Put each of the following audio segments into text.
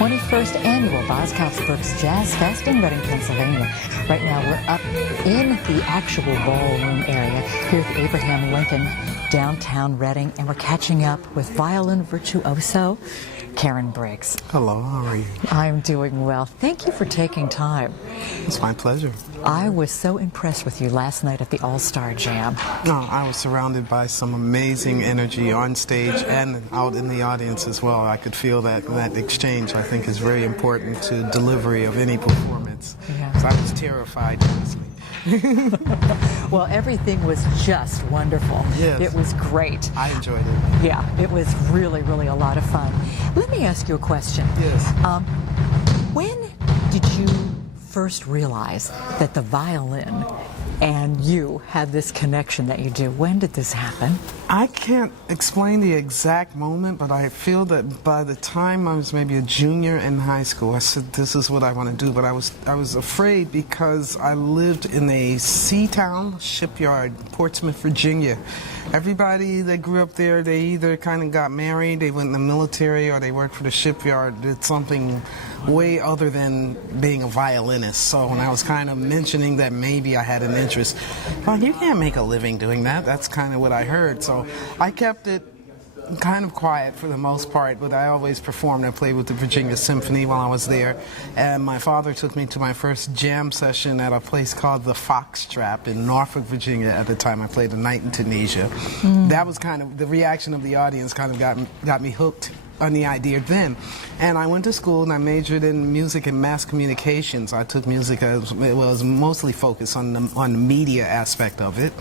21st Annual Berks Jazz Fest in Reading, Pennsylvania. Right now we're up in the actual ballroom area here at the Abraham Lincoln, downtown Reading, and we're catching up with violin virtuoso Karen Briggs. Hello, how are you? I'm doing well. Thank you for taking time. It's my pleasure. I was so impressed with you last night at the All-Star Jam. No, I was surrounded by some amazing energy on stage and out in the audience as well. I could feel that exchange, I think, is very important to delivery of any performance. Yeah. 'Cause I was terrified, honestly. Well, everything was just wonderful. Yes. It was great. I enjoyed it. Yeah, it was really, really a lot of fun. Let me ask you a question. Yes. When did you first realize that the violin and you had this connection that you do? When did this happen? I can't explain the exact moment, but I feel that by the time I was maybe a junior in high school, I said, this is what I want to do. But I was afraid because I lived in a sea town, shipyard, Portsmouth, Virginia. Everybody that grew up there, they either kind of got married, they went in the military, or they worked for the shipyard, did something way other than being a violinist. So when I was kind of mentioning that maybe I had an interest, well, you can't make a living doing that. That's kind of what I heard. So I kept it kind of quiet for the most part, but I always performed. I played with the Virginia Symphony while I was there, and my father took me to my first jam session at a place called the Foxtrap in Norfolk, Virginia. At the time, I played a night in Tunisia. That was kind of the reaction of the audience. Kind of got me hooked on the idea then. And I went to school and I majored in music and mass communications. I took music as it was mostly focused on the media aspect of it.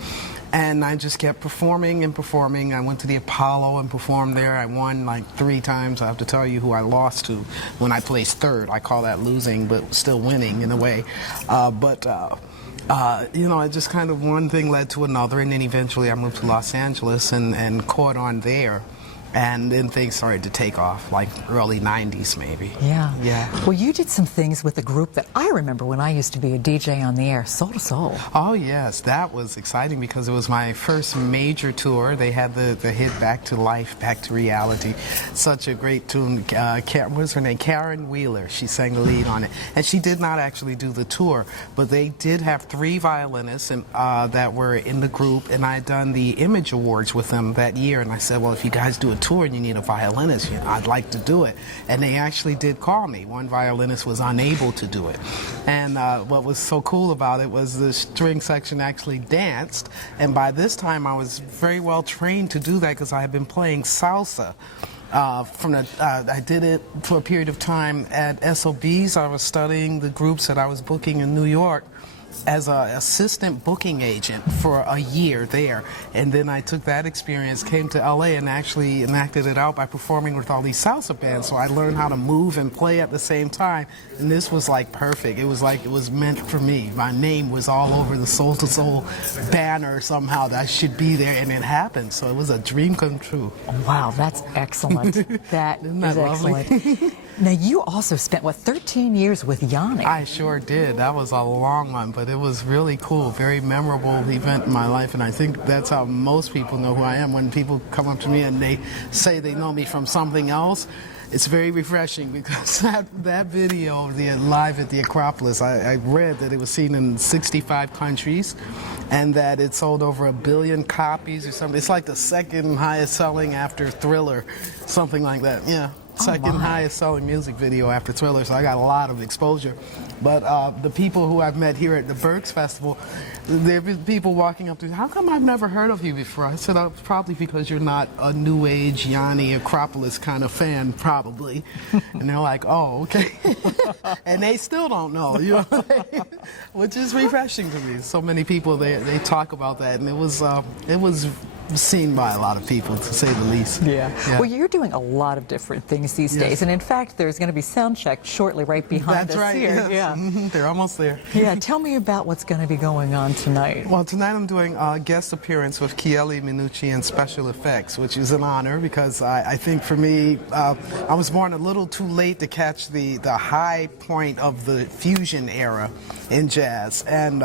And I just kept performing and performing. I went to the Apollo and performed there. I won like 3 times. I have to tell you who I lost to when I placed third. I call that losing, but still winning in a way. You know, it just kind of one thing led to another, and then eventually I moved to Los Angeles and caught on there. And then things started to take off, like early 90s maybe. Yeah. Yeah. Well, you did some things with a group that I remember when I used to be a DJ on the air, Soul II Soul. Oh, yes. That was exciting because it was my first major tour. They had the hit Back to Life, Back to Reality. Such a great tune. What was her name? Karen Wheeler. She sang the lead on it. And she did not actually do the tour, but they did have 3 violinists that were in the group, and I had done the Image Awards with them that year. And I said, well, if you guys do a tour and you need a violinist, I'd like to do it. And they actually did call me. One violinist was unable to do it. And what was so cool about it was the string section actually danced. And by this time I was very well trained to do that because I had been playing salsa. I did it for a period of time at SOBs. I was studying the groups that I was booking in New York as an assistant booking agent for a year there. And then I took that experience, came to LA, and actually enacted it out by performing with all these salsa bands. So I learned how to move and play at the same time. And this was like perfect. It was like it was meant for me. My name was all over the Soul II Soul banner somehow that I should be there, and it happened. So it was a dream come true. Wow, that's excellent. That Isn't that is lovely? Excellent. Now, you also spent, 13 years with Yanni? I sure did. That was a long one, but it was really cool. Very memorable event in my life, and I think that's how most people know who I am. When people come up to me and they say they know me from something else, it's very refreshing because that video, the live at the Acropolis, I read that it was seen in 65 countries and that it sold over 1 billion copies or something. It's like the second highest selling after Thriller, something like that. Yeah. Second highest selling music video after Thriller, so I got a lot of exposure. But the people who I've met here at the Berks Festival, there have been people walking up to me, how come I've never heard of you before? I said, oh, probably because you're not a New Age, Yanni, Acropolis kind of fan, probably. And they're like, oh, okay. And they still don't know, you know, which is refreshing to me. So many people, they talk about that, and it was seen by a lot of people, to say the least. Yeah. Well, you're doing a lot of different things these days, and in fact, there's going to be sound check shortly right behind us here. Yes. Yeah. They're almost there. Yeah. Tell me about what's going to be going on tonight. Well, tonight I'm doing a guest appearance with Chieli Minucci in special effects, which is an honor because I think for me, I was born a little too late to catch the high point of the fusion era in jazz, and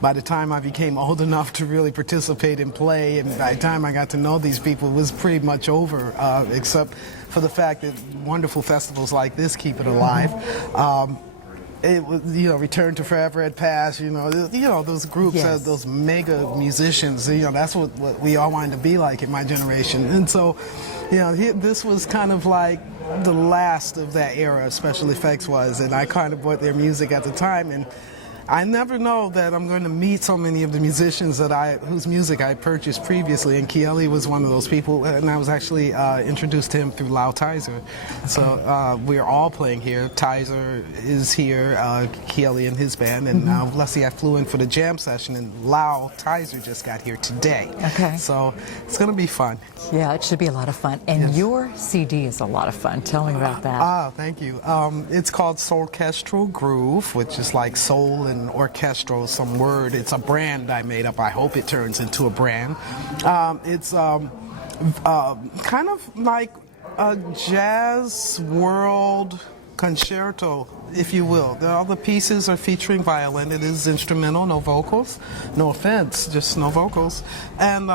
by the time I became old enough to really participate and play, and I the time I got to know these people, it was pretty much over, except for the fact that wonderful festivals like this keep it alive. It was, Return to Forever had passed, those groups, Yes. those mega musicians, that's what we all wanted to be like in my generation. And so, this was kind of like the last of that era, special effects was, and I kind of bought their music at the time, and I never know that I'm going to meet so many of the musicians whose music I purchased previously, and Kieli was one of those people, and I was actually introduced to him through Lau Tizer. So we're all playing here. Tizer is here, Kieli and his band, and Leslie, I flew in for the jam session, and Lau Tizer just got here today. Okay. So it's going to be fun. Yeah, it should be a lot of fun. And Yes. your CD is a lot of fun. Tell me about that. Thank you. It's called Soulchestral Groove, which is like soul and orchestral, some word. It's a brand I made up. I hope it turns into a brand. It's kind of like a jazz world concerto, if you will. All the pieces are featuring violin. It is instrumental, no vocals. No offense, just no vocals. And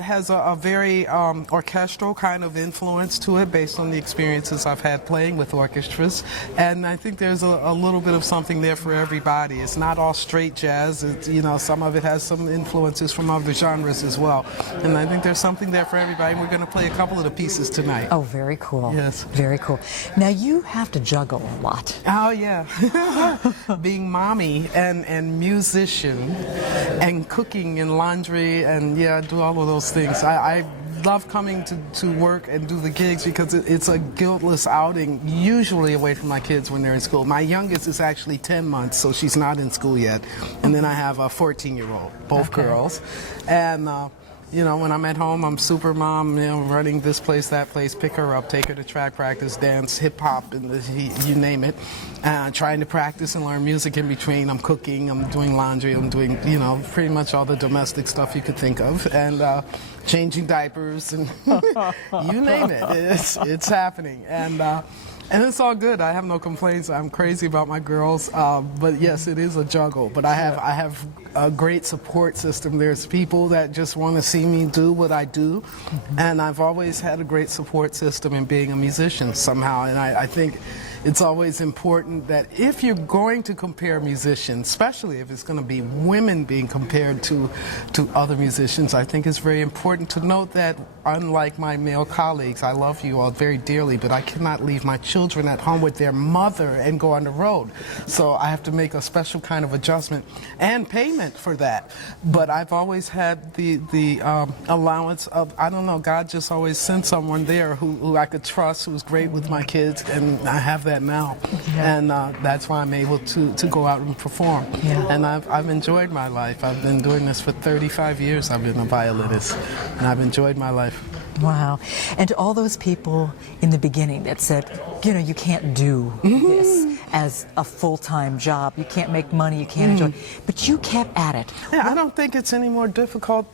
has a very orchestral kind of influence to it based on the experiences I've had playing with orchestras. And I think there's a little bit of something there for everybody. It's not all straight jazz. It's, some of it has some influences from other genres as well. And I think there's something there for everybody. We're going to play a couple of the pieces tonight. Oh, very cool. Yes. Very cool. Now, you have to juggle a lot. Oh, yeah. Being mommy and musician and cooking and laundry and, do all of those things. I love coming to work and do the gigs because it's a guiltless outing, usually away from my kids when they're in school. My youngest is actually 10 months, so she's not in school yet. And then I have a 14-year-old, both girls. And when I'm at home, I'm super mom, running this place, that place, pick her up, take her to track practice, dance, hip hop, and you name it. Trying to practice and learn music in between. I'm cooking, I'm doing laundry, I'm doing, pretty much all the domestic stuff you could think of, and changing diapers, and you name it. It's happening. And it's all good. I have no complaints. I'm crazy about my girls, but yes, it is a juggle. But I have a great support system. There's people that just want to see me do what I do, and I've always had a great support system in being a musician somehow. And I think it's always important that if you're going to compare musicians, especially if it's going to be women being compared to other musicians, I think it's very important to note that unlike my male colleagues, I love you all very dearly, but I cannot leave my children at home with their mother and go on the road. So I have to make a special kind of adjustment and payment for that. But I've always had the allowance of, I don't know, God just always sent someone there who I could trust, who's great with my kids, and I have that now. Yeah. And that's why I'm able to go out and perform. Yeah. And I've enjoyed my life. I've been doing this for 35 years. I've been a violinist, and I've enjoyed my life. Wow. And to all those people in the beginning that said, you can't do this as a full-time job, you can't make money, you can't enjoy it, but you kept at it. Yeah, I don't think it's any more difficult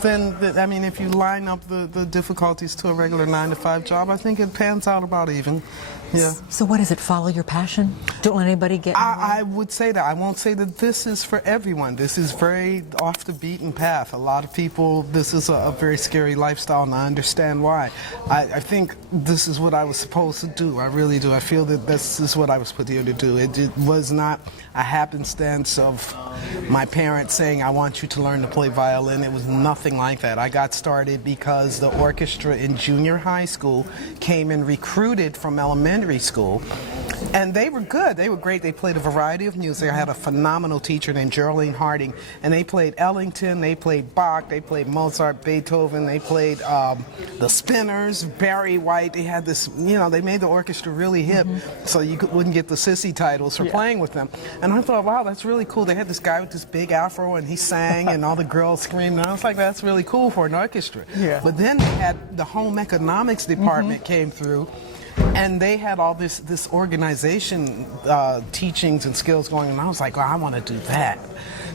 than, if you line up the difficulties to a regular 9-to-5 job, I think it pans out about even. Yeah. So what is it? Follow your passion? Don't let anybody get in the way? I would say that. I won't say that this is for everyone. This is very off the beaten path. A lot of people, this is a very scary lifestyle, and I understand why. I think this is what I was supposed to do. I really do. I feel that this is what I was put here to do. It was not a happenstance of my parents saying, I want you to learn to play violin. It was nothing like that. I got started because the orchestra in junior high school came and recruited from elementary school, and they were good. They were great. They played a variety of music. I had a phenomenal teacher named Geraldine Harding, and they played Ellington, they played Bach, they played Mozart, Beethoven, they played the Spinners, Barry White. They had this, they made the orchestra really hip, so you wouldn't get the sissy titles for playing with them. And I thought, wow, that's really cool. They had this guy with this big afro, and he sang, and all the girls screamed, and I was like, that's really cool for an orchestra. Yeah. But then they had the home economics department came through, and they had all this organization teachings and skills going, and I was like, well, I want to do that.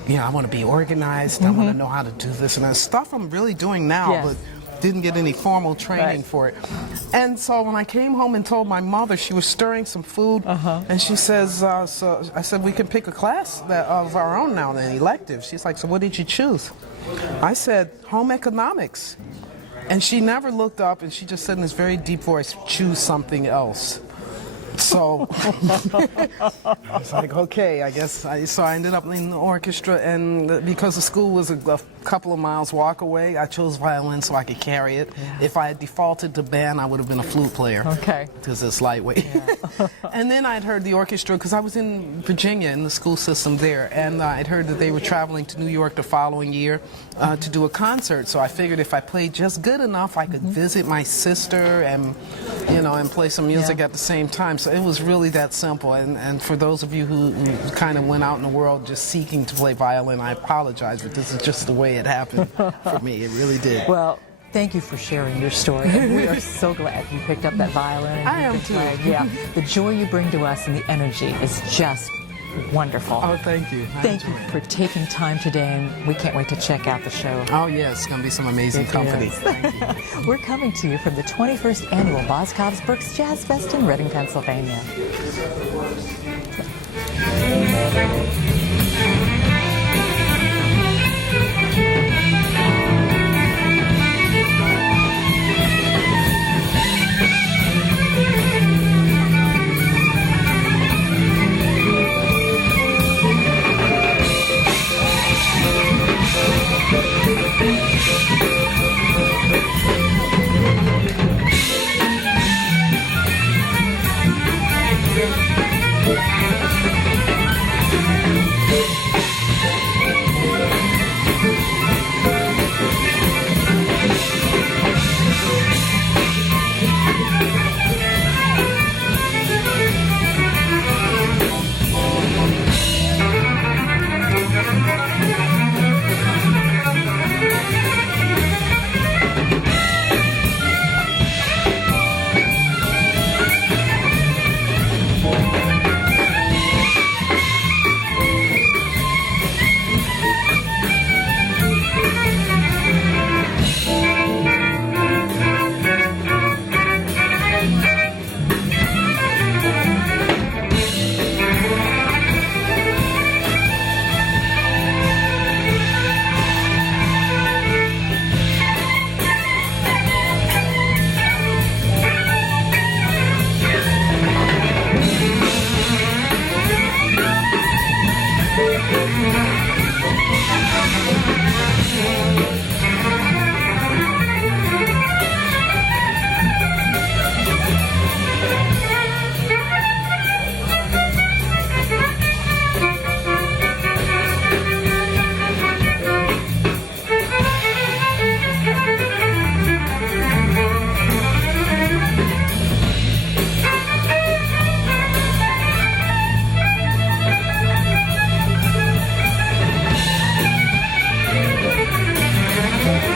I want to be organized. I want to know how to do this and that stuff I'm really doing now. Yes. But didn't get any formal training for it. And so when I came home and told my mother, she was stirring some food, and she says, so I said, we can pick a class of our own now, an elective. She's like, so what did you choose? I said, home economics. And she never looked up, and she just said in this very deep voice, choose something else. So I was like, okay, I guess. So I ended up in the orchestra, and because the school was a couple of miles walk away, I chose violin so I could carry it. Yeah. If I had defaulted to band, I would have been a flute player. Okay. Because it's lightweight. Yeah. And then I'd heard the orchestra, because I was in Virginia in the school system there, and I'd heard that they were traveling to New York the following year to do a concert. So I figured if I played just good enough, I could visit my sister and, you know, and play some music at the same time. So it was really that simple. And for those of you who kind of went out in the world just seeking to play violin, I apologize, but this is just the way it happened for me. It really did. Well, thank you for sharing your story. And we are so glad you picked up that violin. And I you am could too. play. Yeah, the joy you bring to us and the energy is just wonderful. Oh, thank you. Thank you for taking time today, and we can't wait to check out the show. Oh, yes, it's going to be some amazing company. Thank you. We're coming to you from the 21st Annual Boscov's Berks Jazz Fest in Reading, Pennsylvania.